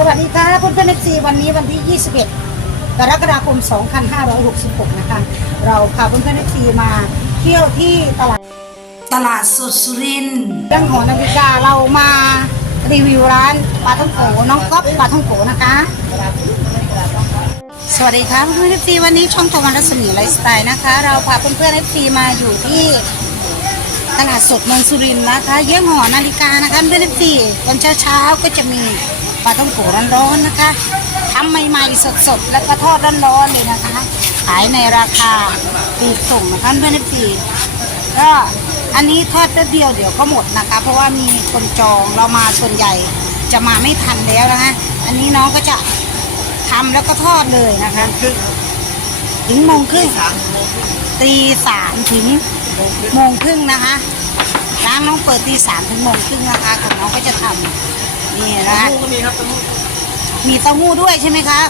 สวัสดีค่ะเพื่อนเพื่อนเอฟซีวันนี้วันที่ 21 กรกฎาคม 2566 นะคะ เราพาเพื่อนเพื่อนเอฟซีมาเที่ยวที่ตลาดตลาดสดสุรินทร์เรื่องหอนาฬิกาเรามารีวิวร้านปลาท่องโกน้องก๊อฟปลาท่องโกนะคะ สวัสดีค่ะเพื่อนเอฟซีวันนี้ช่องตะวันรัศมีไลฟ์สไตล์นะคะ เราพาเพื่อนเพื่อนเอฟซีมาอยู่ที่ตลาดสดเมืองสุรินทร์นะคะ เยี่ยงหอนาฬิกานะคะเพื่อนๆสี่วันเช้าๆก็จะมี ปลาท่องโกร้อนๆนะคะทำใหม่ๆสดๆ แล้วก็ทอดร้อนๆเลยนะคะ ขายในราคาปีกส่งนะคะเพื่อนๆสี่ก็อันนี้ทอดแป๊บเดียวเดี๋ยวก็หมดนะคะ เพราะว่ามีคนจองเรามาส่วนใหญ่จะมาไม่ทันแล้วนะคะอันนี้น้องก็จะทำแล้วก็ทอดเลยนะคะถึงโมงครึ่งตีสามถึงโมงครึ่งนะคะร้านน้องเปิดตีสามถึงโมงครึ่งนะคะของน้องก็จะทำ นี่นะคะก็มีครับตรงนู้นมีเต้าหู้ด้วยใช่ไหมคะ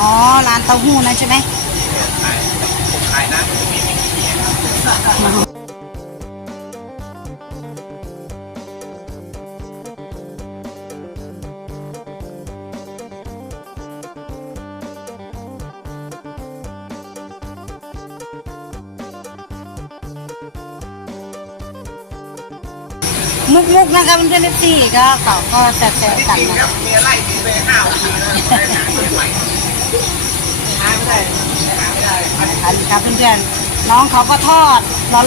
อ๋อร้านเต้าหู้นะใช่ไหมขายนะมันจะมีมี มุกมุกๆนะคะเพื่อนๆที่ก็เขาก็จะแซวที่กันจริงนะครับมีอะไรที่ไปห้าวทีนะไปหาเงินใหม่หาไม่ได้หาไม่ได้คะนี่ครับเพื่อนๆน้องเขาก็ทอด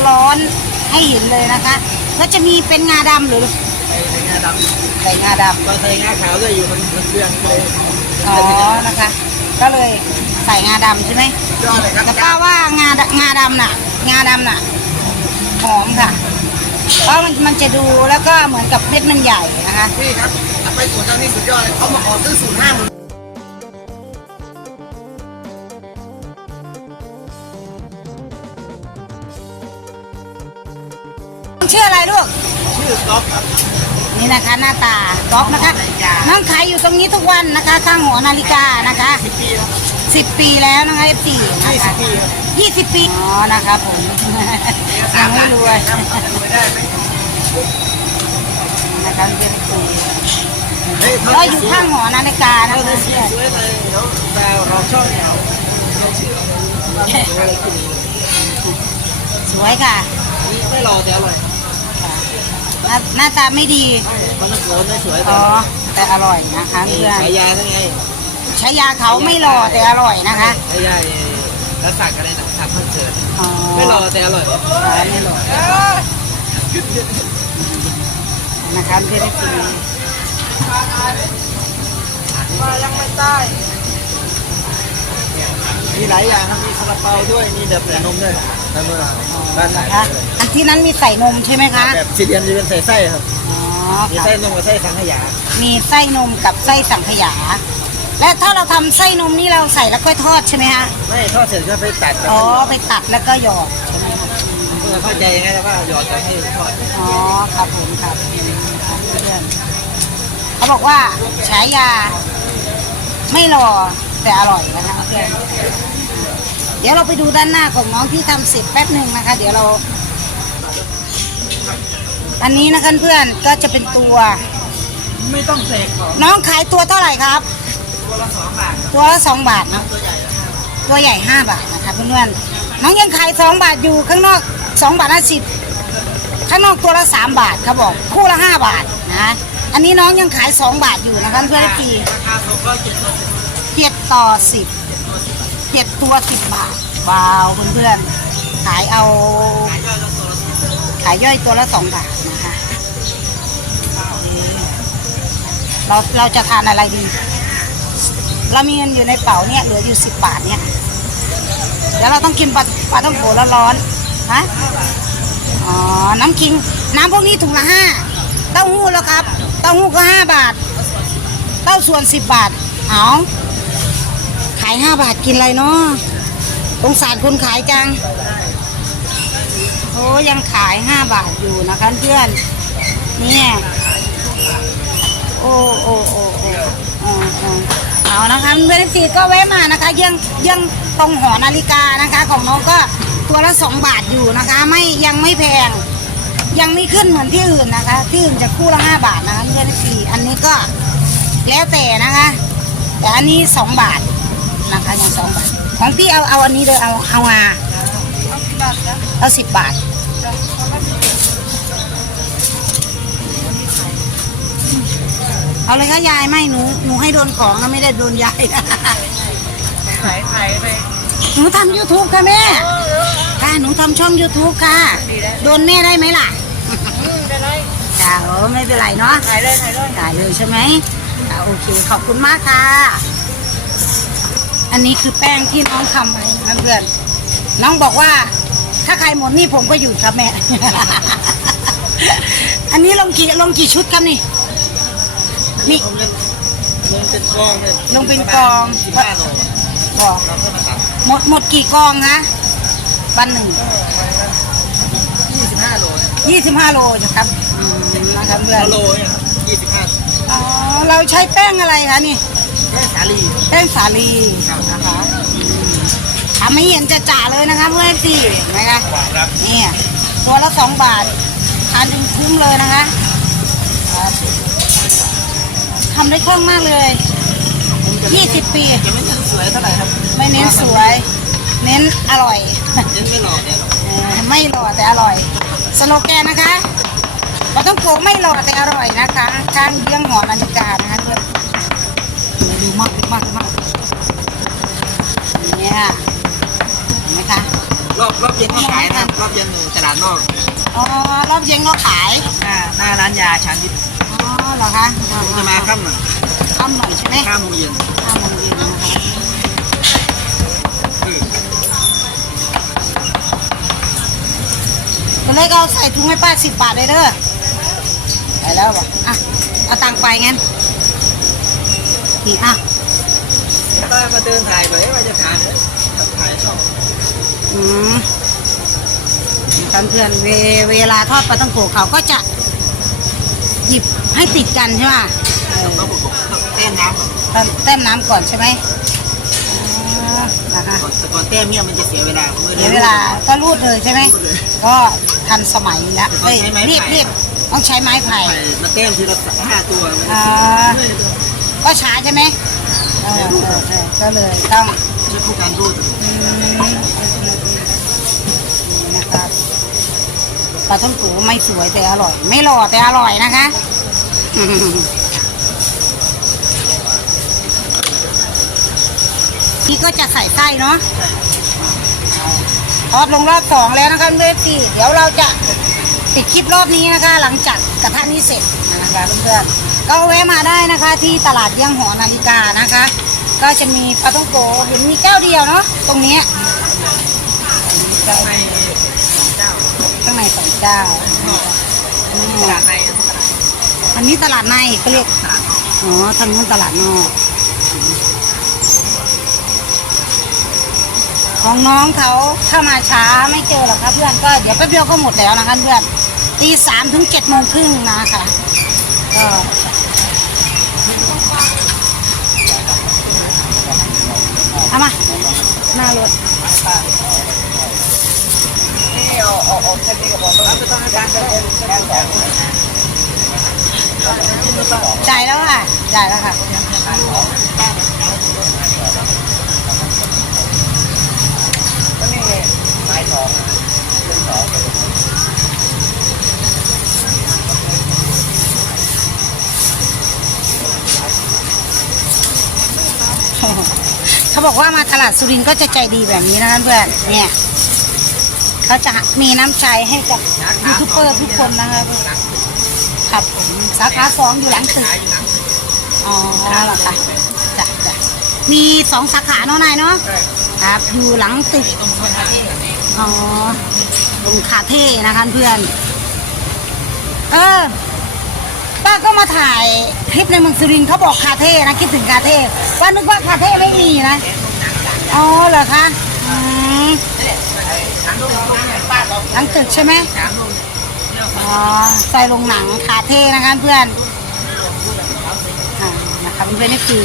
ร้อนๆให้เห็นเลยนะคะ แล้วจะมีเป็นงาดำหรือไปในงานดใส่งาดำำก็ใส่งาขาวด้วยอยู่มันมันเรื่องเลยอ๋อนะคะ ก็เลยใส่งาดำใช่ไหมยอดเลยครับแต่ป้าว่างาดงาดำน่ะ งาดำน่ะหอมค่ะ เพราะมันมันจะดูแล้วก็เหมือนกับเม็ดมันใหญ่นะคะ พี่ครับไปสวนเจ้านี่สุดยอดเลยเขามาขอซื้อสูตรห้าหมื่นชื่ออะไรลูก ชื่อก๊อฟครับ นี่นะคะหน้าตาก๊อฟนะคะน้องขายอยู่ตรงนี้ทุกวันนะคะข้างหอนาฬิกานะคะ สิบปีแล้วสิบปีแล้วนะคะเอฟซียี่สิบปีครับยี่สิบปีอ๋อนะคะผมยังไม่รวยรวยได้ไหมนะคะเอฟซีเฮ้ยเราอยู่ข้างหอนาฬิกานะเขาคะจะสวยเลยเดี๋ยวดาวเราชอบเนี่ยเราชื่ออะไรกินสวยค่ะนี่ไม่รอแต่อร่อยหน้าหน้าตาไม่ดีมันสวยไม่สวยอ๋แต่อแต่อร่อยนะคะนี่เพื่อนฉายาทั้งไง ใช้ยาเขาไม่หล่อแต่อร่อยนะคะฉายาแล้วสั่งกันเลยนะทำคอนเสิร์ตอ๋อไม่รอแต่อร่อยไม่หล่อนะคะเพื่อนที่มายังไม่ได้มีหลายอย่างครับมีซาลาเปาด้วยมีแบบใส่นมด้วยทำเมื่อบ้านไหนนะคะอันที่นั้นมีใส่นมใช่ไหมคะแบบซีเรียนจะเป็นใส่ไส้ครับอ๋อมีค่ะไส้นมกับไส้สังขยา มีไส้นมกับไส้สังขยา และถ้าเราทำไส้นมนี่เราใส่แล้วค่อยทอดใช่ไหมคะไม่ทอดเสร็จก็ไปตัดอ๋อไปตัดแล้วก็หยอดเพื่อเข้าใจยังไงแล้วก็หยอดจะให้ทอดอ๋อครับผมครับเพื่อนเขาบอกว่าฉายา ไม่รอแต่อร่อยนะคะเพื่อนเดี๋ยวเราไปดูด้านหน้าของน้องที่ทำเสร็จแป๊บหนึ่งนะคะ เดี๋ยวเรา อันนี้นะคะเพื่อนก็จะเป็นตัว ไม่ต้องเสกหรอกน้องขายตัวเท่าไหร่ครับ ตัวละสองบาทตัวละสองบาทเนอะตัวใหญ่ตัวใหญ่ห้าบาทนะคะเพื่อนๆน้องยังขายสองบาทอยู่ข้างนอกสองบาทห้าสิบข้างนอกตัวละสามบาทเขาบอกคู่ละห้าบาทนะอันนี้น้องยังขายสองบาทอยู่นะคะเพื่อนๆทีราคาส่งก็เจ็ดสิบเจ็ดต่อสิบเจ็ดตัวสิบบาทว้าวเพื่อนๆขายเอาขายย่อยก็ตัวละสิบขายย่อยตัวละสองบาทนะคะเราเราจะทานอะไรดี เรามีเงินอยู่ในเป๋าเนี่ยเหลืออยู่สิบบาทเนี่ยเดี๋ยวเราต้องกินปลาปลาต้องโกร้อนๆฮะอ๋อน้ำคิง น้ำพวกนี้ถุงละห้าเต้าหู้แล้วครับเต้าหู้ก็ห้าบาท เต้าส่วนสิบบาทเอาขายห้าบาทกินอะไรเนาะสงสารคนขายจังโอ้ยังขายห้าบาทอยู่นะคะเพื่อน เนี่ย โอ้โอ้โอ้โอ้โอ้โอ้ เอานะคะเพื่อนสีก็แวะมานะคะยังยังตรงหอนาฬิกานะคะ ของน้องก็ตัวละสองบาทอยู่นะคะ ไม่ยังไม่แพง ยังไม่ขึ้นเหมือนที่อื่นนะคะ ที่อื่นจะคู่ละห้าบาทนะคะเพื่อนสีอันนี้ก็แล้วแต่นะคะ แต่อันนี้สองบาทนะคะอย่างสองบาท ของพี่เอาเอาอันนี้เลยเอาเอามาเอาสิบบาท เอาเลยค่ะยายไม่หนูหนูให้โดนของนะไม่ได้โดนยายนะขายขายไปหนูทำ YouTube ค่ะแม่ค่ะหนูทำช่อง YouTube ค่ะ โดนแม่ได้ไหมล่ะได้เลยจ้าโอ้ไม่เป็นไรเนาะขายเลยขายเลยได้เลยใช่ไหมโอเคขอบคุณมากค่ะ อันนี้คือแป้งที่น้องทำไว้นะเพื่อนน้องบอกว่า ถ้าใครหมดนี่ผมก็หยุดครับแม่ อันนี้ลงกี่ลงกี่ชุดครับนี่ นี่ผมเล่นลงเป็นกองเลยลงเป็นกองสิบห้าโลบอกเราก็มาตัดหมดหมดกี่กองนะวันหนึ่งยี่สิบห้าโลยี่สิบห้าโลนะครับอืมนะครับเพื่อนโลเนี่ยยี่สิบห้าอ๋อเราใช้แป้งอะไรคะนี่แค่สาลีแป้งสาลีนะคะอืมทำให้เห็นจะจ่าๆเลยนะคะเพื่อนสี่นะคะครับนี่ตัวละสองบาททานจนคุ้มเลยนะคะครับ ทำได้คล่องมากเลยยี่สิบปีจะไม่สวยเท่าไหร่ครับไม่เน้นสวย เน้นอร่อยยังไม่หล่อเนี่ยเออไม่หล่อแต่อร่อย สโลแกนนะคะเราต้องโกะไม่หล่อแต่อร่อยนะคะช้างเลี้ยงหอนาฬิกานะคะเพื่อนโอ้ดูมากดูมากดูมากเนี่ยเห็นไหมคะรอบรอบเย็นก็ขายนะครับรอบเย็นอยู่ตลาดนอกอ๋อรอบเย็นก็ขาย หน้าหน้าร้านยาชานยิบอ๋อ เหรอคะอ๋อผมจะมาค่ำหน่อยค่ำหน่อยใช่ไหมห้าโมงเย็นค่ำโมงเย็นนะคะอืมตัวเล็กเอาใส่ถุงให้ป้าสิบบาทเลยเด้อไปแล้วบอกอะเอาตังค์ไปงั้นนี่อะป้ามาเดินถ่ายไปว่าจะทานเลยถ่ายชอบอืมกันเพื่อนเวเวลาทอดปลาต้องโกะเขาก็จะ หยิบให้ติดกันใช่ไหมเออต้องผมต้องเต้นน้ำก่อนเต้มเต้มน้ำก่อนใช่ไหมอ๋อนะคะก่อนแต่ก่อนเต้นเนี่ยมันจะเสียเวลามื่อเดี๋ยวเวลาก็รูดเลยใช่ไหมรูดเลยก็ทันสมัยแล้วเอ้ยใช้ไม้รีบไผ่รีบต้องใช้ไม้ไผ่ใส่มาเต้นทีละห้าตัวอ่า ก็ช้าใช่ไหมเออเออเออก็เลยต้องใช้ผู้การรูดอืมนี่นะครับ ปลาท่องโกไม่สวยแต่อร่อย ไม่หล่อแต่อร่อยนะคะนี่ก็จะใส่ไส้เนาะทอดลงรอบสองแล้วนะคะเพื่อนๆสี่เดี๋ยวเราจะปิดคลิปรอบนี้นะคะ หลังจากกระทะนี้เสร็จนะคะเพื่อนๆก็แวะมาได้นะคะที่ตลาดเยี่ยงหอนาฬิกานะคะ ก็จะมีปลาต้องโกเห็นมีเจ้าเดียวเนาะตรงนี้ ยเจ้าในเจ้าข้างในสองเจ้าอืมตลาดในอันนี้ตลาดในเขาเรียกตลาดนอกอ๋อทางนู้นตลาดนอกของน้องเขาถ้ามาช้าไม่เจอหรอกครับเพื่อนก็เดี๋ยวแป๊บเดียวก็หมดแล้วนะคะเพื่อนตีสามถึงเจ็ดโมงครึ่งนะคะก็เอามาหน้ารถนี่ เอาเอาเอาแค่นี้ก็พอแล้วไม่ต้องให้การจะเป็นแค่สองจ่ายแล้วค่ะจ่ายแล้วค่ะก็นี่ไม้สองเป็นสองเขาบอกว่ามาตลาดสุรินทร์ก็จะใจดีแบบนี้นะคะเพื่อนเนี่ย เขาจะมีน้ำใจให้กับยูทูบเบอร์ทุกคนนะคะครับสาขาสองอยู่หลังตึกอ๋อหรอคะจ้ะจ้ะมีสองสาขาเนาะนายเนาะครับอยู่หลังตึกอ๋อตรงคาเท่นะคะเพื่อน เออป้าก็มาถ่ายคลิปในเมืองสุรินทร์เขาบอกคาเท่นะคิดถึงคาเท่ป้านึกว่าคาเท่ไม่มีนะอ๋อเหรอคะอืม ถามลูกน้องป้าเราหลังตึกใช่ไหมอ๋อใส่ลงหนังคาเท่นะคะเพื่อนอ่านะคะเพื่อนๆเอฟซี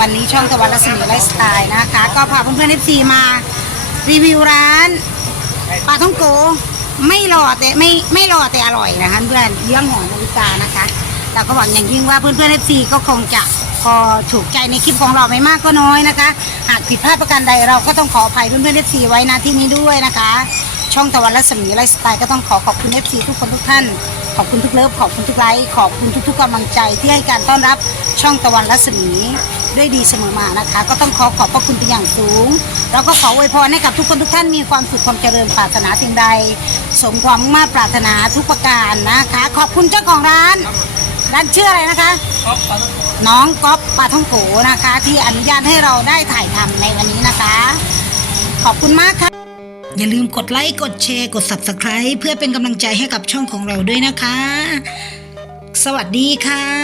วันนี้ช่องตะวันรัศมีไลฟ์สไตล์นะคะ ก็พาเพื่อนๆเอฟซีมารีวิวร้านปลาท่องโกไม่หล่อแต่ไม่ไม่หล่อแต่อร่อยนะคะเพื่อนเลี้ยงหอนาฬิกานะคะเราก็หวังอย่างยิ่งว่าเพื่อนๆเอฟซีก็คงจะก็ถูกใจในคลิปของเราไม่มากก็น้อยนะคะ ผิดพลาดประการใดเราก็ต้องขออภัยเพื่อนๆเอฟซีไว้นะที่นี้ด้วยนะคะ ช่องตะวันรัศมีไลฟ์สไตล์ก็ต้องขอขอบคุณเอฟซีทุกคนทุกท่าน ขอบคุณทุกเลิฟขอบคุณทุกไลค์ขอบคุณทุกๆกำลังใจที่ให้การต้อนรับช่องตะวันรัศมีด้วยดีเสมอมานะคะ ก็ต้องขอขอบพระคุณเป็นอย่างสูง แล้วก็ขออวยพรให้กับทุกคนทุกท่านมีความสุขความเจริญปรารถนาสิ่งใด สมความมุ่งมา่ปรารถนาทุกประการนะคะ ขอบคุณเจ้าของร้าน ร้านชื่ออะไรนะคะน้องก๊อฟปาท่องโกนะคะ ที่อนุญาตให้เราได้ถ่ายทำในวันนี้นะคะ ขอบคุณมากค่ะ อย่าลืมกดไลค์กดแชร์กด Subscribe เพื่อเป็นกำลังใจให้กับช่องของเราด้วยนะคะ สวัสดีค่ะ